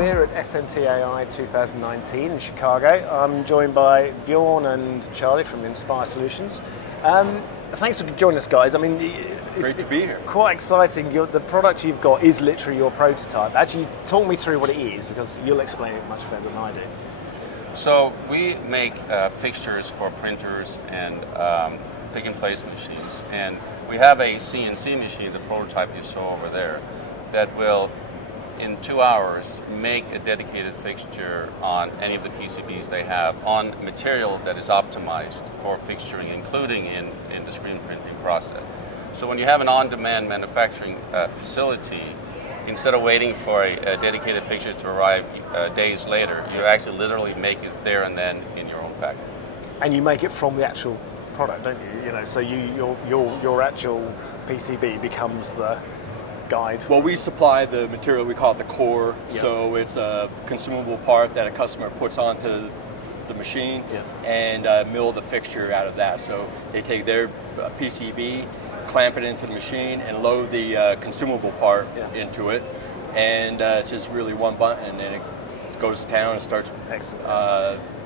we're at SMTAI 2019 in Chicago. I'm joined by Bjorn and Charlie from Inspire Solutions. Thanks for joining us, guys. I mean, it's great to be here. Quite exciting. The product you've got is literally your prototype. Actually, talk me through what it is, because you'll explain it much better than I do. So we make fixtures for printers and pick and place machines, and we have a CNC machine, the prototype you saw over there, that will, in 2 hours, make a dedicated fixture on any of the PCBs they have on material that is optimized for fixturing, including in the screen printing process. So when you have an on-demand manufacturing facility, instead of waiting for a dedicated fixture to arrive days later, you actually literally make it there and then in your own factory. And you make it from the actual product, don't you? You know, so your actual PCB becomes the guide. Well, we supply the material, we call it the core. Yep. So it's a consumable part that a customer puts onto the machine. Yep. And mill the fixture out of that. So they take their PCB, clamp it into the machine, and load the consumable part into it. And it's just really one button, and then it goes to town and starts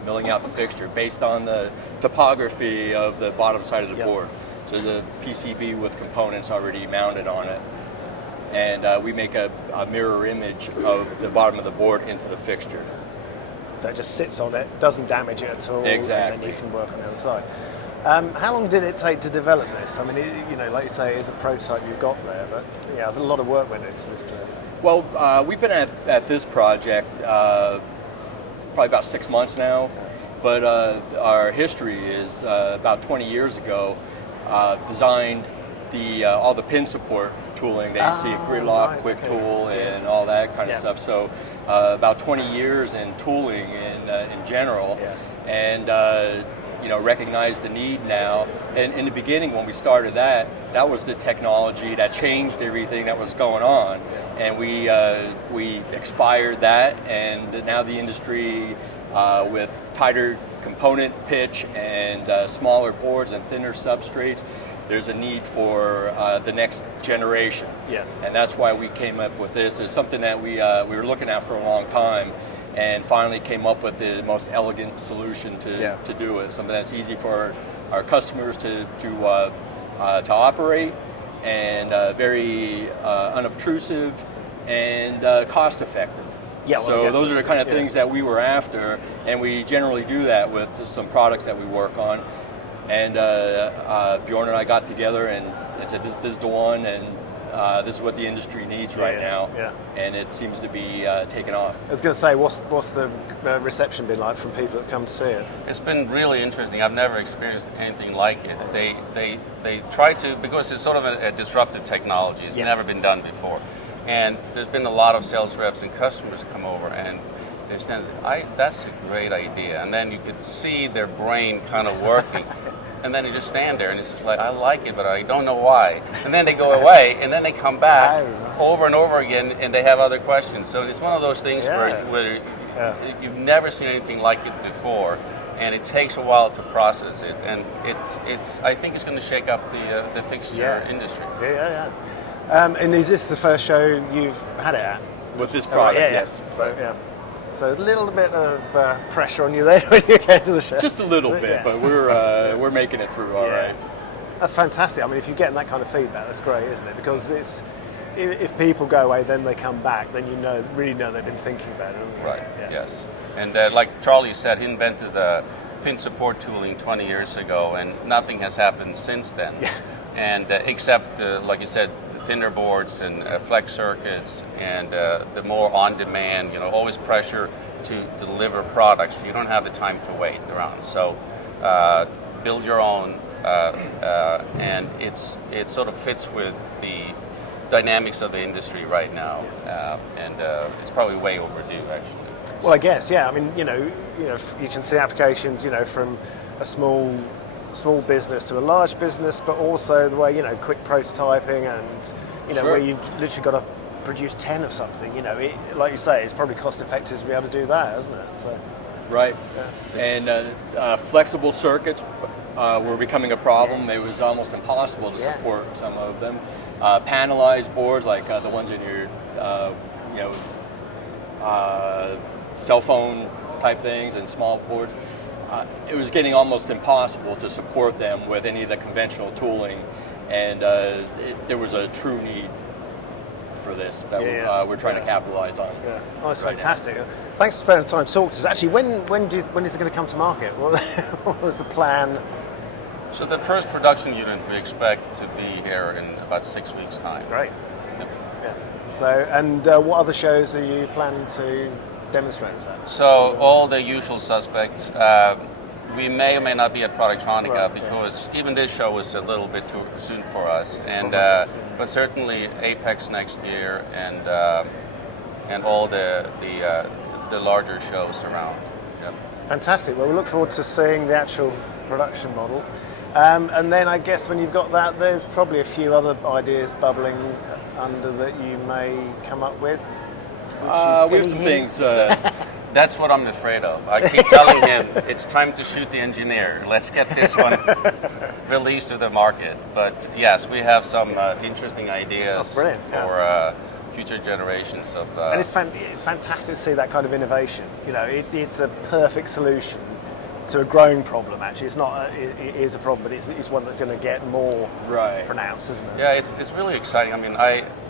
milling out the fixture based on the topography of the bottom side of the board. So there's a PCB with components already mounted on it. And we make a mirror image of the bottom of the board into the fixture. So it just sits on it, doesn't damage it at all, exactly. And then you can work on the other side. How long did it take to develop this? I mean, like you say, it's a prototype you've got there, but there's a lot of work went into this kit. Well, we've been at this project probably about 6 months now, but our history is about 20 years ago, designed all the pin support tooling that you see, Gridlock, Quick Tool, and all that kind of stuff. So about 20 years in tooling in general, and recognize the need now. And in the beginning, when we started that was the technology that changed everything that was going on. And we expired that, and now the industry with tighter component pitch and smaller boards and thinner substrates, there's a need for the next generation. Yeah. And that's why we came up with this. It's something that we were looking at for a long time, and finally came up with the most elegant solution to do it. Something that's easy for our customers to operate, and very unobtrusive and cost effective. Yeah, well, so those are the kind of things that we were after, and we generally do that with some products that we work on. And Bjorn and I got together and said, this is the one, and this is what the industry needs right now. Yeah. And it seems to be taking off. I was going to say, what's the reception been like from people that come to see it? It's been really interesting. I've never experienced anything like it. They try to, because it's sort of a disruptive technology. It's never been done before. And there's been a lot of sales reps and customers come over, and they stand, that's a great idea. And then you could see their brain kind of working. And then they just stand there, and it's just like, I like it, but I don't know why. And then they go away, and then they come back over and over again, and they have other questions. So it's one of those things where you've never seen anything like it before, and it takes a while to process it. And I think it's going to shake up the fixture industry. And is this the first show you've had it at? With this product, yes. So a little bit of pressure on you there when you came to the show. Just a little bit, but we're making it through all right. That's fantastic. I mean, if you're getting that kind of feedback, that's great, isn't it? Because if people go away, then they come back, then you really know they've been thinking about it. Right. Yeah. Yes. And like Charlie said, he invented the pin support tooling 20 years ago, and nothing has happened since then. Yeah. And except like you said, thinner boards and flex circuits, and the more on-demand, always pressure to deliver products. You don't have the time to wait around. So build your own, and it sort of fits with the dynamics of the industry right now, and it's probably way overdue, actually. Well, I guess, I mean, you can see applications, from a small business to a large business, but also the way, quick prototyping and, where you've literally got to produce 10 of something, like you say, it's probably cost effective to be able to do that, isn't it? So, right. And flexible circuits were becoming a problem. It was almost impossible to support some of them. Panelized boards, like the ones in your cell phone type things and small boards. It was getting almost impossible to support them with any of the conventional tooling, and there was a true need for this that we're trying to capitalize on. Yeah. Oh, it's fantastic. Thanks for spending time talking to us. Actually, when is it going to come to market? What was the plan? So the first production unit we expect to be here in about 6 weeks' time. Great. Yep. Yeah. So, and what other shows are you planning to demonstrate this at? So all the usual suspects. We may or may not be at Productronica because even this show was a little bit too soon for us. But certainly Apex next year and all the larger shows around. Yep. Fantastic. Well, we look forward to seeing the actual production model. And then I guess when you've got that, there's probably a few other ideas bubbling under that you may come up with. We have some things. That's what I'm afraid of. I keep telling him it's time to shoot the engineer. Let's get this one released to the market. But yes, we have some interesting ideas for future generations of. And it's fantastic to see that kind of innovation. You know, it's a perfect solution to a growing problem. Actually, it's not. It is a problem, but it's one that's going to get more pronounced, isn't it? Yeah, it's really exciting. I mean,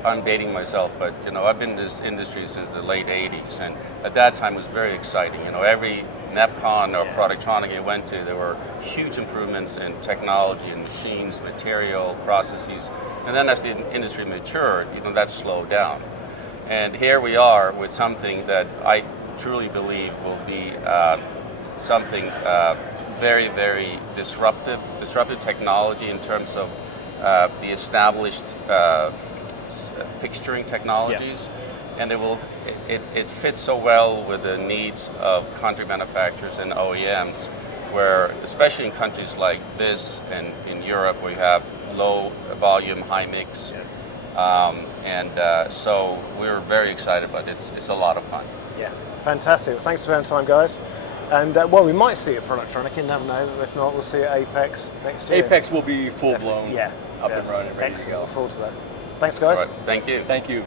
I'm dating myself, but you know, I've been in this industry since the late '80s, and at that time it was very exciting. You know, every NEPCON or Productronica you went to, there were huge improvements in technology and machines, material, processes, and then as the industry matured, you know, that slowed down. And here we are with something that I truly believe will be something very, very disruptive technology in terms of the established fixturing technologies, and it fits so well with the needs of country manufacturers and OEMs, where especially in countries like this and in Europe where you have low volume, high mix, so we're very excited about it. It's a lot of fun. Yeah, fantastic. Well, thanks for spending time, guys. And we might see it at Productronica, you never know. If not, we'll see it at Apex next year. Apex will be full blown, up and running, ready Excellent. to go. Look forward to that. Thanks, guys. All right. Thank you. Thank you.